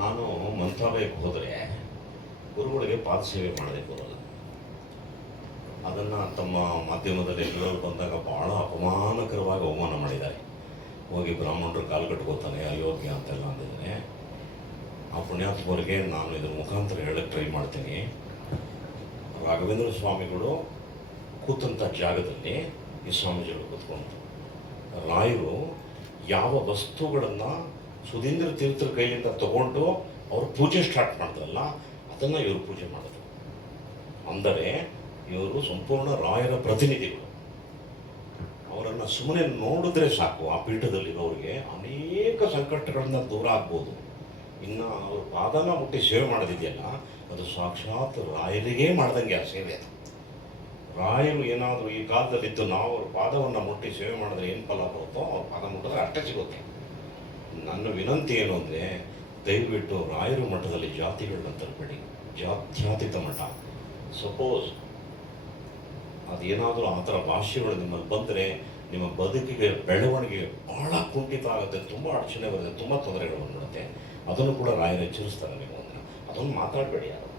ನಾನು ಮಂತ್ರಾಲಯಕ್ಕೆ ಹೋದರೆ ಗುರುಗಳಿಗೆ ಪಾದಸೇವೆ ಮಾಡದೆ ಬರೋಲ್ಲ. ಅದನ್ನು ತಮ್ಮ ಮಾಧ್ಯಮದಲ್ಲಿ ಎಲ್ಲರೂ ಬಂದಾಗ ಭಾಳ ಅಪಮಾನಕರವಾಗಿ ಅವಮಾನ ಮಾಡಿದ್ದಾರೆ. ಹೋಗಿ ಬ್ರಾಹ್ಮಣರು ಕಾಲು ಕಟ್ಕೋತಾನೆ ಅಯೋಗ್ಯ ಅಂತೆಲ್ಲ ಅಂದಿದ್ದಾನೆ. ಆ ಪುಣ್ಯಾತ್ಮರಿಗೆ ನಾನು ಇದರ ಮುಖಾಂತರ ಹೇಳಕ್ಕೆ ಟ್ರೈ ಮಾಡ್ತೀನಿ. ರಾಘವೇಂದ್ರ ಸ್ವಾಮಿಗಳು ಕೂತಂಥ ಜಾಗದಲ್ಲಿ ಈ ಸ್ವಾಮೀಜಿಗಳು ಕೂತ್ಕೊಂಡು ರಾಯರು ಯಾವ ವಸ್ತುಗಳನ್ನು ಸುಧೀಂದ್ರ ತೀರ್ಥರ ಕೈಯಿಂದ ತಗೊಂಡು ಅವರು ಪೂಜೆ ಸ್ಟಾರ್ಟ್ ಮಾಡಿದ್ರಲ್ಲ ಅದನ್ನು ಇವರು ಪೂಜೆ ಮಾಡಿದ್ರು. ಅಂದರೆ ಇವರು ಸಂಪೂರ್ಣ ರಾಯರ ಪ್ರತಿನಿಧಿಗಳು. ಅವರನ್ನು ಸುಮ್ಮನೆ ನೋಡಿದ್ರೆ ಸಾಕು ಆ ಪೀಠದಲ್ಲಿರೋರಿಗೆ ಅನೇಕ ಸಂಕಟಗಳನ್ನ ದೂರ ಆಗ್ಬೋದು. ಇನ್ನು ಅವ್ರ ಪಾದನ ಮುಟ್ಟಿ ಸೇವೆ ಮಾಡೋದಿದೆಯಲ್ಲ ಅದು ಸಾಕ್ಷಾತ್ ರಾಯರಿಗೇ ಮಾಡ್ದಂಗೆ ಆ ಸೇವೆ. ಅದು ರಾಯರು ಏನಾದರೂ ಈ ಕಾಲದಲ್ಲಿದ್ದು ನಾವು ಅವ್ರ ಪಾದವನ್ನು ಮುಟ್ಟಿ ಸೇವೆ ಮಾಡಿದ್ರೆ ಏನು ಫಲ ಬರುತ್ತೋ ಅವ್ರ ಪಾದ ಮುಟ್ಟಿದ್ರೆ ಅಷ್ಟೇ ಸಿಗುತ್ತೆ. ನನ್ನ ವಿನಂತಿ ಏನು ಅಂದರೆ ದಯವಿಟ್ಟು ರಾಯರ ಮಠದಲ್ಲಿ ಜಾತಿಗಳನ್ನ ತರಬೇಡಿ. ಜಾತ್ಯತೀತ ಮಠ. ಸಪೋಸ್ ಅದೇನಾದರೂ ಆ ಥರ ಭಾಷೆಗಳು ನಿಮ್ಮಲ್ಲಿ ಬಂದರೆ ನಿಮ್ಮ ಬದುಕಿಗೆ ಬೆಳವಣಿಗೆ ಭಾಳ ಕುಂಠಿತ ಆಗುತ್ತೆ, ತುಂಬ ಅಡಚಣೆ ಬರುತ್ತೆ, ತುಂಬ ತೊಂದರೆಗಳು ಬಂದ್ಬಿಡುತ್ತೆ. ಅದನ್ನು ಕೂಡ ರಾಯರು ಎಚ್ಚರಿಸ್ತಾರೆ. ನೀವು ಅದನ್ನು ಮಾತಾಡಬೇಡಿ ಯಾರು.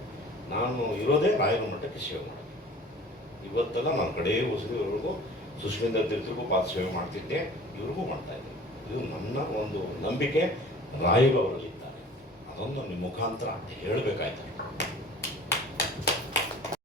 ನಾನು ಇರೋದೇ ರಾಯರ ಮಠಕ್ಕೆ ಸೇವೆ ಮಾಡೋದು. ಇವತ್ತೆಲ್ಲ ನಾನು ಕಡೇ ಉಸಿರಿವರೆಗೂ ಸುಶ್ಮಿಂದ್ರ ತೀರ್ಥರಿಗೂ ಪಾದ ಸೇವೆ ಮಾಡ್ತಿದ್ದೆ, ಇವ್ರಿಗೂ ಮಾಡ್ತಾಯಿದ್ದೆ. ಇದು ನನ್ನ ಒಂದು ನಂಬಿಕೆ. ರಾಯರು ಅವರಲ್ಲಿದ್ದಾರೆ. ಅದನ್ನು ನಿಮ್ಮ ಮುಖಾಂತರ ಹೇಳಬೇಕಾಯ್ತು.